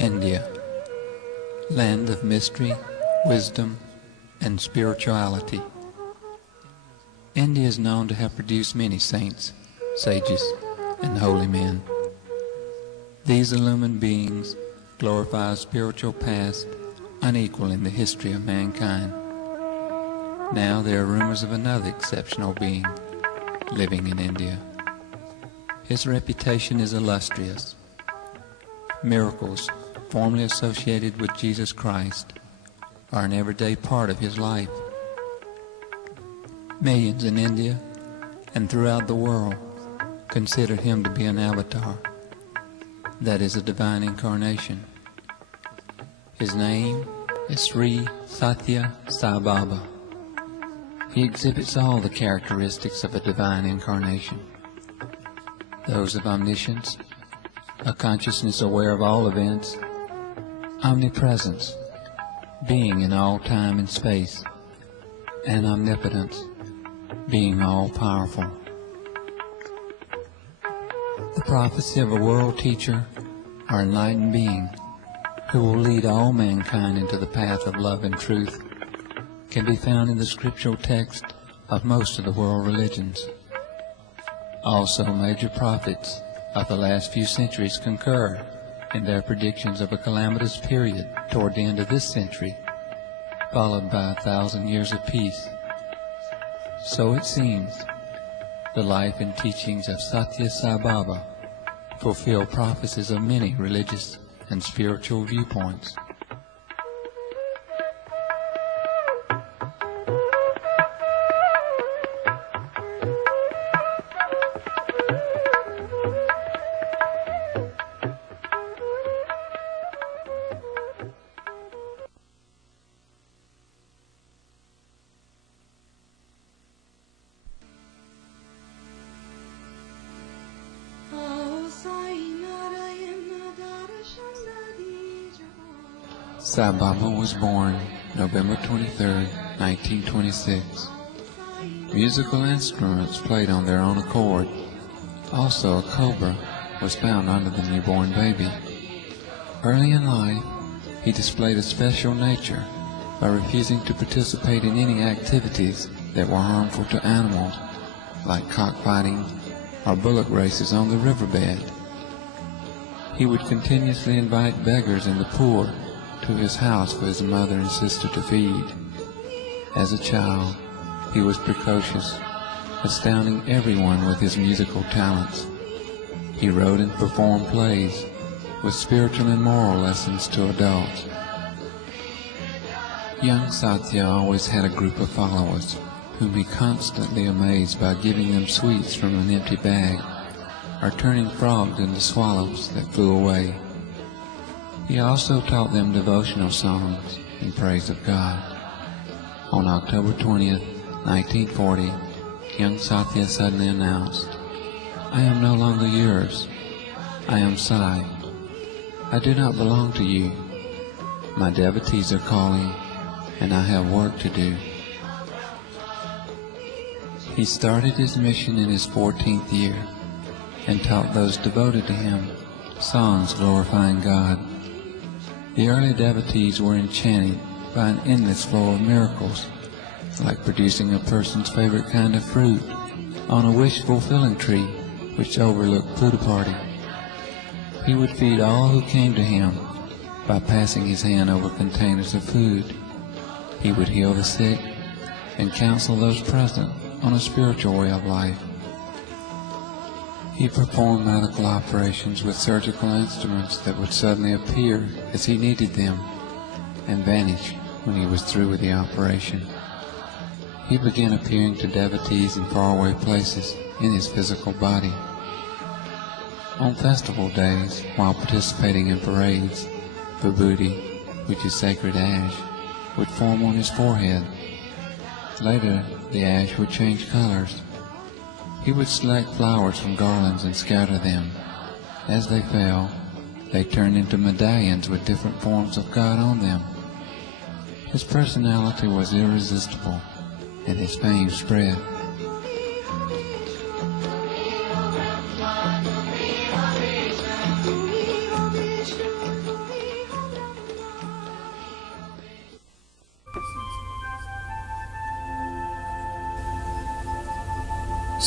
India, land of mystery, wisdom, and spirituality. India is known to have produced many saints, sages, and holy men. These illumined beings glorify a spiritual past unequal in the history of mankind. Now there are rumors of another exceptional being living in India. His reputation is illustrious. Miracles formerly associated with Jesus Christ are an everyday part of his life. Millions in India and throughout the world consider him to be an avatar, that is, a divine incarnation. His name is Sri Sathya Sai Baba. He exhibits all the characteristics of a divine incarnation, those of omniscience, a consciousness aware of all events, omnipresence, being in all time and space, and omnipotence, being all-powerful. The prophecy of a world teacher or enlightened being who will lead all mankind into the path of love and truth can be found in the scriptural text of most of the world religions. Also, major prophets of the last few centuries concur in their predictions of a calamitous period toward the end of this century, followed by 1,000 years of peace. So it seems, the life and teachings of Sathya Sai Baba fulfill prophecies of many religious and spiritual viewpoints. Sai Baba was born November 23, 1926. Musical instruments played on their own accord. Also, a cobra was found under the newborn baby. Early in life, he displayed a special nature by refusing to participate in any activities that were harmful to animals, like cockfighting or bullock races on the riverbed. He would continuously invite beggars and the poor to his house for his mother and sister to feed. As a child, he was precocious, astounding everyone with his musical talents. He wrote and performed plays with spiritual and moral lessons to adults. Young Sathya always had a group of followers whom he constantly amazed by giving them sweets from an empty bag or turning frogs into swallows that flew away. He also taught them devotional songs in praise of God. On October 20th, 1940, young Sathya suddenly announced, "I am no longer yours. I am Sai. I do not belong to you. My devotees are calling, and I have work to do." He started his mission in his 14th year and taught those devoted to him songs glorifying God. The early devotees were enchanted by an endless flow of miracles, like producing a person's favorite kind of fruit on a wish-fulfilling tree which overlooked Puttaparthi. He would feed all who came to him by passing his hand over containers of food. He would heal the sick and counsel those present on a spiritual way of life. He performed medical operations with surgical instruments that would suddenly appear as he needed them and vanish when he was through with the operation. He began appearing to devotees in faraway places in his physical body. On festival days, while participating in parades, vibhuti, which is sacred ash, would form on his forehead. Later, the ash would change colors. He would select flowers from garlands and scatter them. As they fell, they turned into medallions with different forms of God on them. His personality was irresistible, and his fame spread.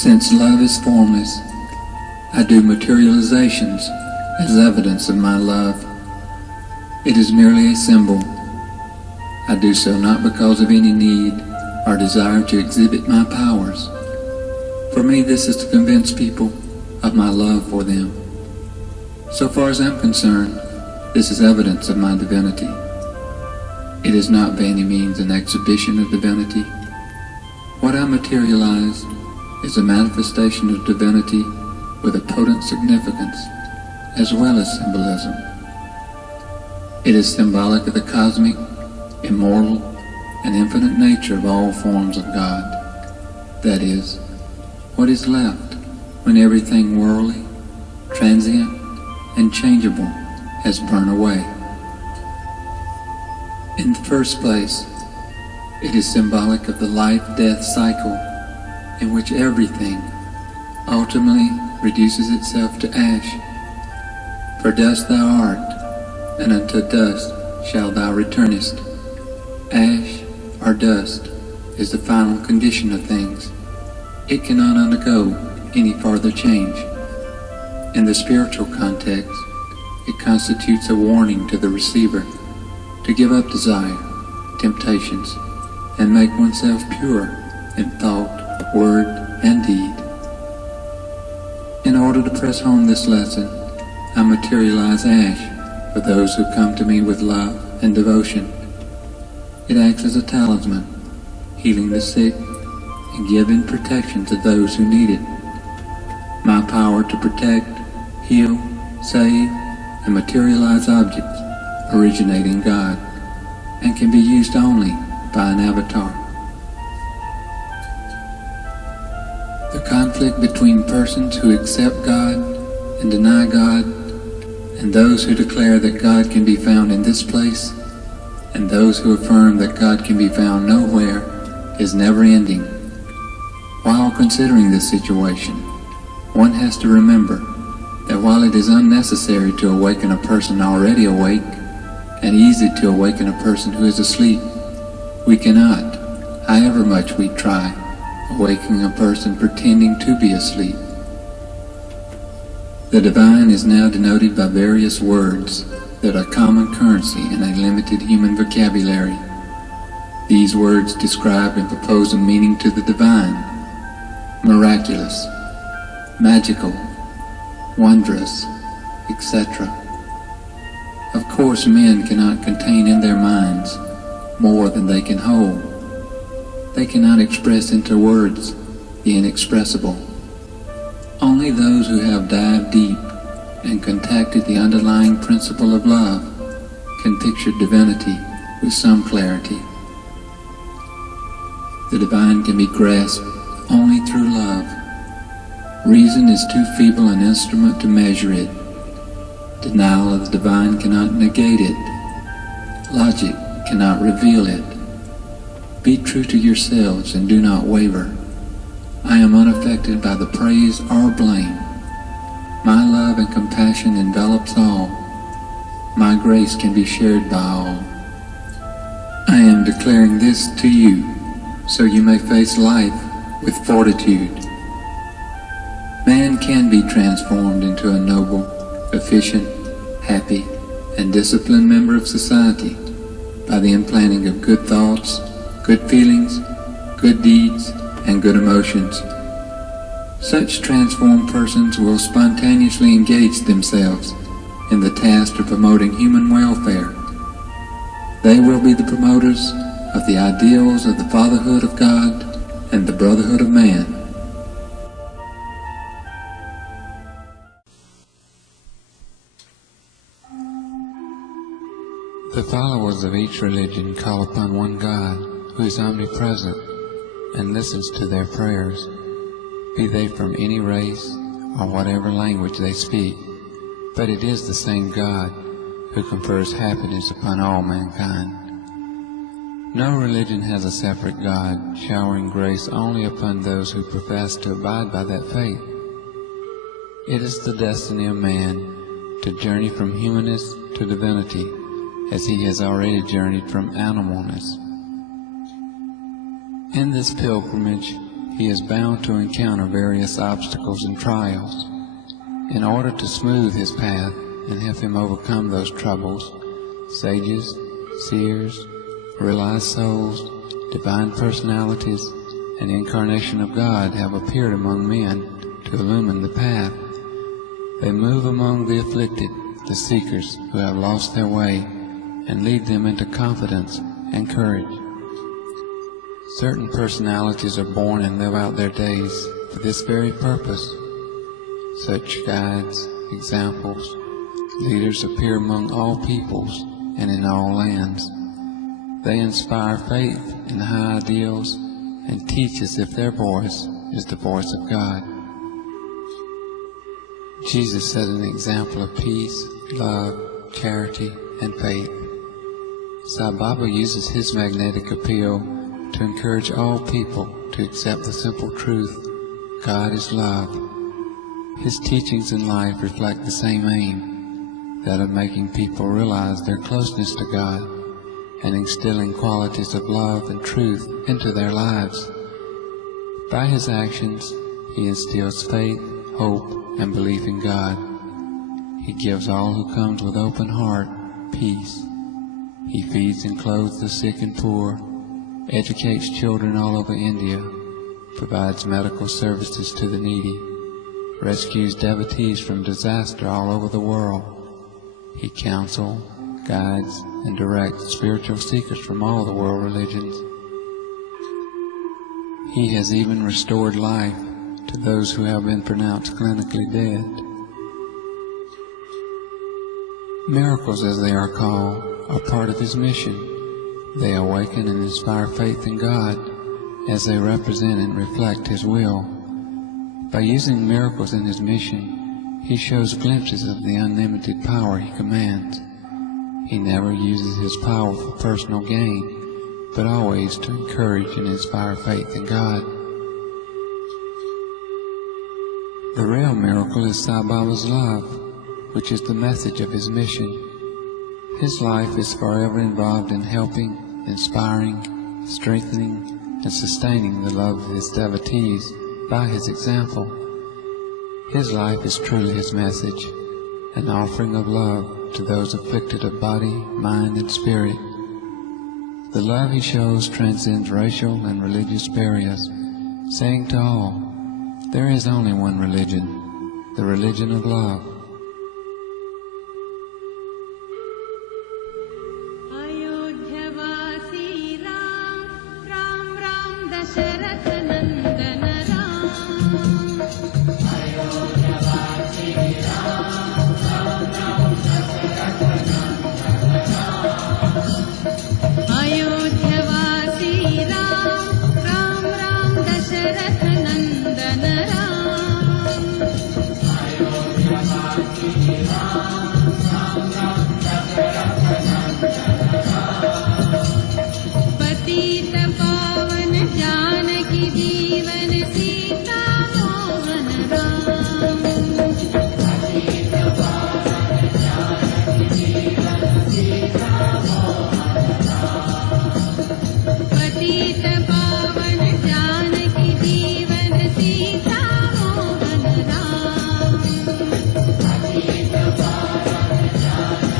Since love is formless, I do materializations as evidence of my love. It is merely a symbol. I do so not because of any need or desire to exhibit my powers. For me, this is to convince people of my love for them. So far as I'm concerned, this is evidence of my divinity. It is not by any means an exhibition of divinity. What I materialize is a manifestation of divinity with a potent significance as well as symbolism. It is symbolic of the cosmic, immortal, and infinite nature of all forms of God. That is, what is left when everything worldly, transient, and changeable has burned away. In the first place, it is symbolic of the life-death cycle in which everything ultimately reduces itself to ash. For dust thou art, and unto dust shalt thou returnest. Ash, or dust, is the final condition of things. It cannot undergo any further change. In the spiritual context, it constitutes a warning to the receiver to give up desire, temptations, and make oneself pure in thought, word, and deed. In order to press home this lesson, I materialize ash for those who come to me with love and devotion. It acts as a talisman, healing the sick and giving protection to those who need it. My power to protect, heal, save, and materialize objects originate in God and can be used only by an avatar. The conflict between persons who accept God and deny God, and those who declare that God can be found in this place, and those who affirm that God can be found nowhere, is never-ending. While considering this situation, one has to remember that while it is unnecessary to awaken a person already awake, and easy to awaken a person who is asleep, we cannot, however much we try, awaken a person pretending to be asleep. The divine is now denoted by various words that are common currency in a limited human vocabulary. These words describe and propose a meaning to the divine: miraculous, magical, wondrous, etc. Of course, men cannot contain in their minds more than they can hold. They cannot express into words the inexpressible. Only those who have dived deep and contacted the underlying principle of love can picture divinity with some clarity. The divine can be grasped only through love. Reason is too feeble an instrument to measure it. Denial of the divine cannot negate it. Logic cannot reveal it. Be true to yourselves and do not waver. I am unaffected by the praise or blame. My love and compassion envelops all. My grace can be shared by all. I am declaring this to you, so you may face life with fortitude. Man can be transformed into a noble, efficient, happy, and disciplined member of society by the implanting of good thoughts, good feelings, good deeds, and good emotions. Such transformed persons will spontaneously engage themselves in the task of promoting human welfare. They will be the promoters of the ideals of the fatherhood of God and the brotherhood of man. The followers of each religion call upon one God who is omnipresent and listens to their prayers, be they from any race or whatever language they speak. But it is the same God who confers happiness upon all mankind. No religion has a separate God, showering grace only upon those who profess to abide by that faith. It is the destiny of man to journey from humanness to divinity, as he has already journeyed from animalness. In this pilgrimage, he is bound to encounter various obstacles and trials. In order to smooth his path and help him overcome those troubles, sages, seers, realized souls, divine personalities, and incarnation of God have appeared among men to illumine the path. They move among the afflicted, the seekers who have lost their way, and lead them into confidence and courage. Certain personalities are born and live out their days for this very purpose. Such guides, examples, leaders appear among all peoples and in all lands. They inspire faith in high ideals and teach as if their voice is the voice of God. Jesus set an example of peace, love, charity, and faith. Sai Baba uses his magnetic appeal to encourage all people to accept the simple truth, God is love. His teachings in life reflect the same aim, that of making people realize their closeness to God and instilling qualities of love and truth into their lives. By his actions, he instills faith, hope, and belief in God. He gives all who comes with open heart peace. He feeds and clothes the sick and poor, educates children all over India, provides medical services to the needy, rescues devotees from disaster all over the world. He counsels, guides, and directs spiritual seekers from all the world religions. He has even restored life to those who have been pronounced clinically dead. Miracles, as they are called, are part of his mission. They awaken and inspire faith in God as they represent and reflect his will. By using miracles in his mission, he shows glimpses of the unlimited power he commands. He never uses his power for personal gain, but always to encourage and inspire faith in God. The real miracle is Sai Baba's love, which is the message of his mission. His life is forever involved in helping, inspiring, strengthening, and sustaining the love of his devotees by his example. His life is truly his message, an offering of love to those afflicted of body, mind, and spirit. The love he shows transcends racial and religious barriers, saying to all, there is only one religion, the religion of love.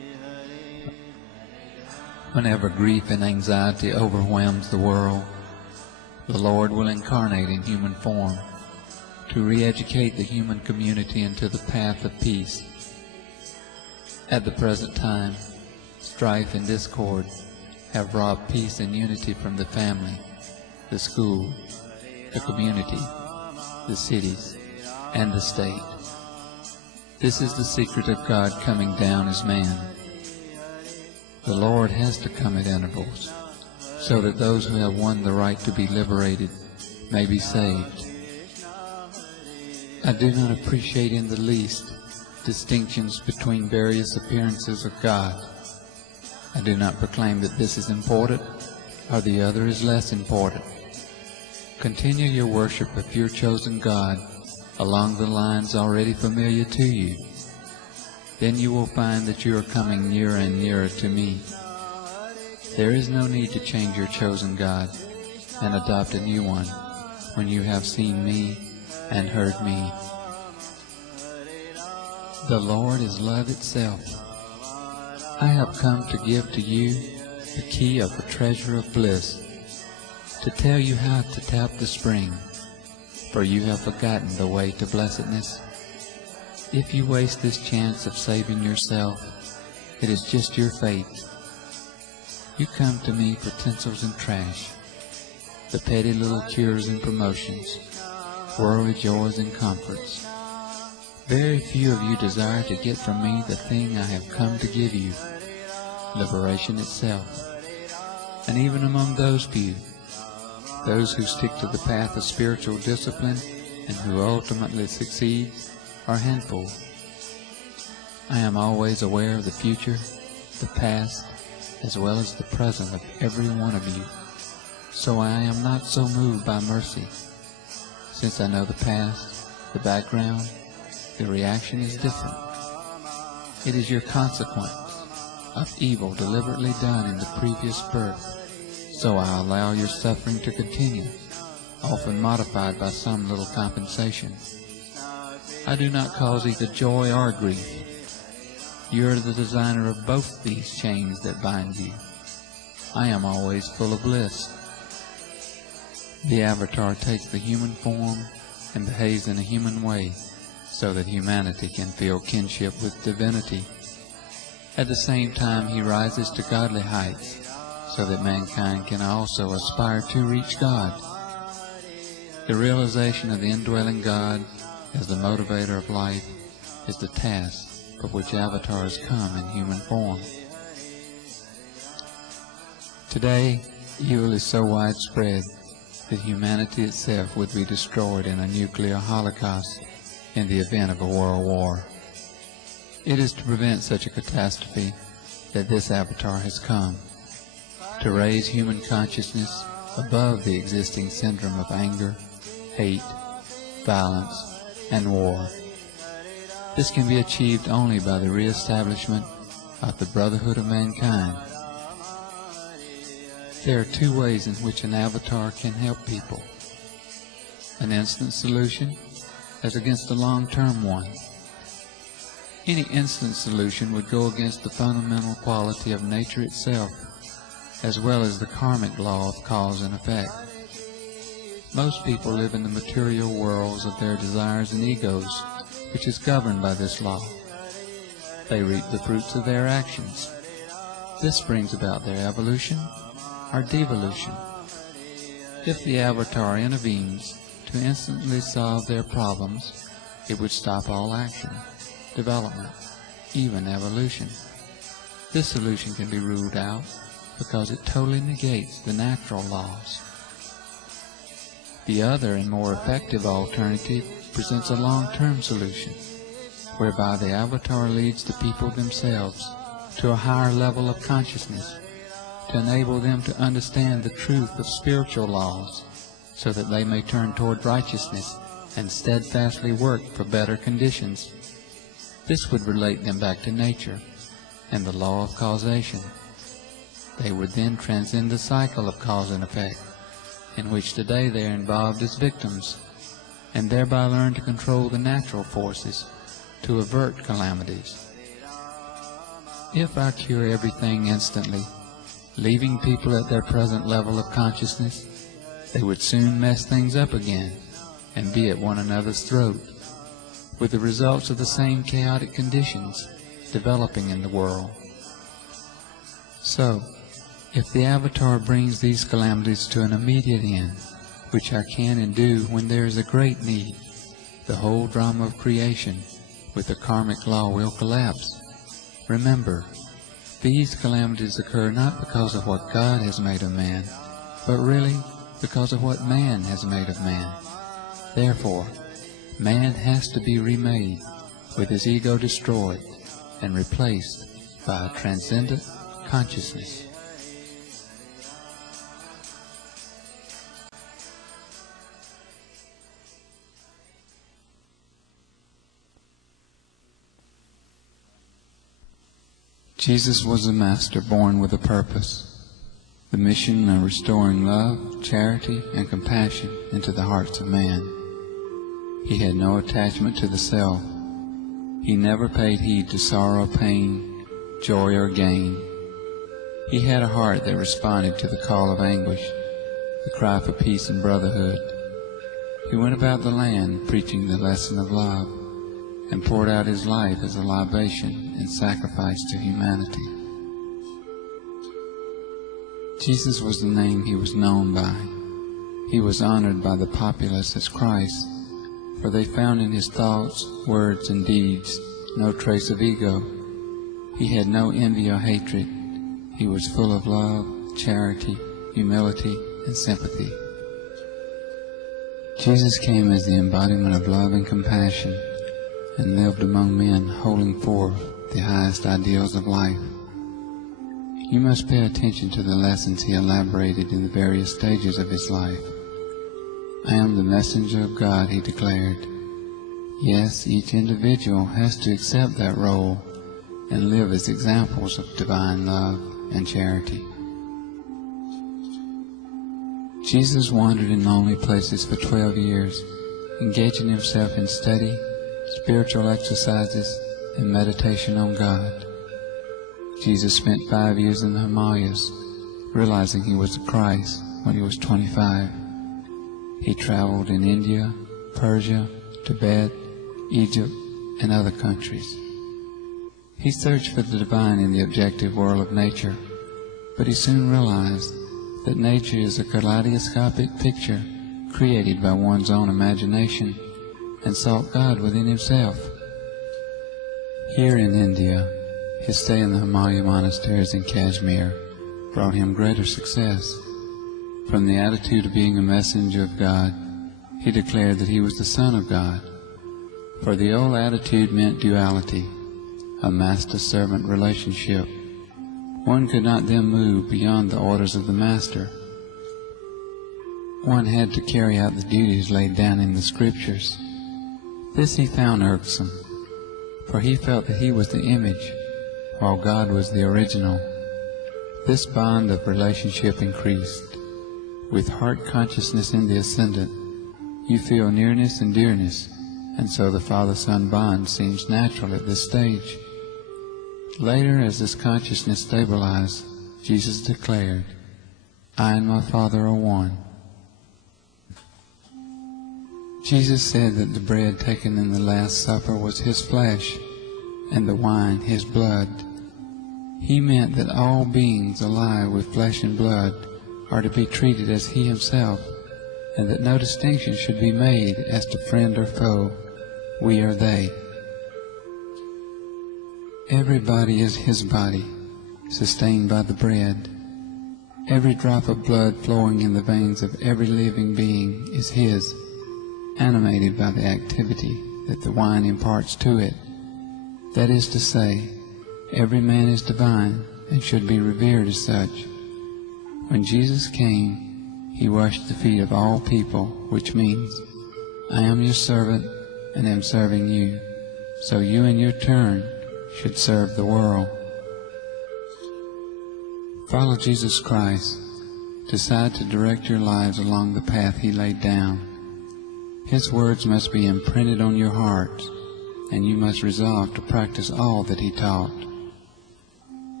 Whenever grief and anxiety overwhelms the world, the Lord will incarnate in human form to re-educate the human community into the path of peace. At the present time, strife and discord have robbed peace and unity from the family, the school, the community, the cities, and the state. This is the secret of God coming down as man. The Lord has to come at intervals, so that those who have won the right to be liberated may be saved. I do not appreciate in the least distinctions between various appearances of God. I do not proclaim that this is important or the other is less important. Continue your worship of your chosen God along the lines already familiar to you. Then you will find that you are coming nearer and nearer to me. There is no need to change your chosen God and adopt a new one when you have seen me and heard me. The Lord is love itself. I have come to give to you the key of the treasure of bliss, to tell you how to tap the spring, for you have forgotten the way to blessedness. If you waste this chance of saving yourself, it is just your fate. You come to me for tinsels and trash, the petty little cures and promotions, worldly joys and comforts. Very few of you desire to get from me the thing I have come to give you, liberation itself. And even among those few, those who stick to the path of spiritual discipline and who ultimately succeed, are a handful. I am always aware of the future, the past, as well as the present of every one of you, so I am not so moved by mercy. Since I know the past, the background, the reaction is different. It is your consequence of evil deliberately done in the previous birth, so I allow your suffering to continue, often modified by some little compensation. I do not cause either joy or grief. You are the designer of both these chains that bind you. I am always full of bliss. The Avatar takes the human form and behaves in a human way so that humanity can feel kinship with divinity. At the same time, he rises to godly heights so that mankind can also aspire to reach God. The realization of the indwelling God as the motivator of life is the task for which avatars come in human form. Today, evil is so widespread that humanity itself would be destroyed in a nuclear holocaust in the event of a world war. It is to prevent such a catastrophe that this avatar has come, to raise human consciousness above the existing syndrome of anger, hate, violence, and war. This can be achieved only by the re-establishment of the brotherhood of mankind. There are two ways in which an avatar can help people: an instant solution as against a long-term one. Any instant solution would go against the fundamental quality of nature itself, as well as the karmic law of cause and effect. Most people live in the material worlds of their desires and egos, which is governed by this law. They reap the fruits of their actions. This brings about their evolution or devolution. If the avatar intervenes to instantly solve their problems, it would stop all action, development, even evolution. This solution can be ruled out because it totally negates the natural laws. The other and more effective alternative presents a long-term solution, whereby the avatar leads the people themselves to a higher level of consciousness, to enable them to understand the truth of spiritual laws, so that they may turn toward righteousness and steadfastly work for better conditions. This would relate them back to nature and the law of causation. They would then transcend the cycle of cause and effect, in which today they are involved as victims, and thereby learn to control the natural forces to avert calamities. If I cure everything instantly, Leaving people at their present level of consciousness, they would soon mess things up again and be at one another's throat, with the results of the same chaotic conditions developing in the world. So, if the Avatar brings these calamities to an immediate end, which I can and do when there is a great need, the whole drama of creation with the karmic law will collapse. Remember, these calamities occur not because of what God has made of man, but really because of what man has made of man. Therefore, man has to be remade, with his ego destroyed and replaced by a transcendent consciousness. Jesus was a master born with a purpose, the mission of restoring love, charity, and compassion into the hearts of man. He had no attachment to the self. He never paid heed to sorrow, pain, joy, or gain. He had a heart that responded to the call of anguish, the cry for peace and brotherhood. He went about the land preaching the lesson of love, and poured out his life as a libation and sacrifice to humanity. Jesus was the name he was known by. He was honored by the populace as Christ, for they found in his thoughts, words, and deeds no trace of ego. He had no envy or hatred. He was full of love, charity, humility, and sympathy. Jesus came as the embodiment of love and compassion, and lived among men holding forth the highest ideals of life. You must pay attention to the lessons he elaborated in the various stages of his life. I am the messenger of God, he declared. Yes, each individual has to accept that role and live as examples of divine love and charity. Jesus wandered in lonely places for 12 years, engaging himself in study, spiritual exercises, and meditation on God. Jesus spent 5 years in the Himalayas, realizing he was the Christ when he was 25. He traveled in India, Persia, Tibet, Egypt, and other countries. He searched for the divine in the objective world of nature, but he soon realized that nature is a kaleidoscopic picture created by one's own imagination, and sought God within himself. Here in India, his stay in the Himalaya monasteries in Kashmir brought him greater success. From the attitude of being a messenger of God, he declared that he was the Son of God. For the old attitude meant duality, a master-servant relationship. One could not then move beyond the orders of the master. One had to carry out the duties laid down in the scriptures. This he found irksome, for he felt that he was the image, while God was the original. This bond of relationship increased. With heart consciousness in the ascendant, you feel nearness and dearness, and so the father-son bond seems natural at this stage. Later, as this consciousness stabilized, Jesus declared, "I and my Father are one." Jesus said that the bread taken in the Last Supper was his flesh, and the wine his blood. He meant that all beings alive with flesh and blood are to be treated as he himself, and that no distinction should be made as to friend or foe, we or they. Every body is his body, sustained by the bread. Every drop of blood flowing in the veins of every living being is his, animated by the activity that the wine imparts to it. That is to say, every man is divine and should be revered as such. When Jesus came, he washed the feet of all people, which means, I am your servant and am serving you, so you in your turn should serve the world. Follow Jesus Christ. Decide to direct your lives along the path he laid down. His words must be imprinted on your hearts, and you must resolve to practice all that he taught.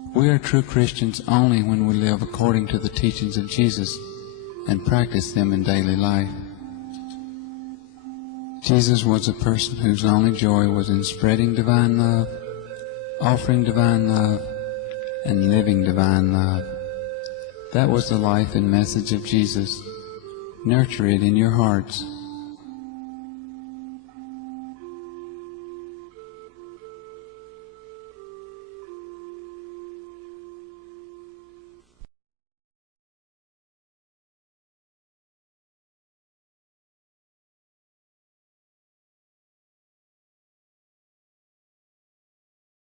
We are true Christians only when we live according to the teachings of Jesus and practice them in daily life. Jesus was a person whose only joy was in spreading divine love, offering divine love, and living divine love. That was the life and message of Jesus. Nurture it in your hearts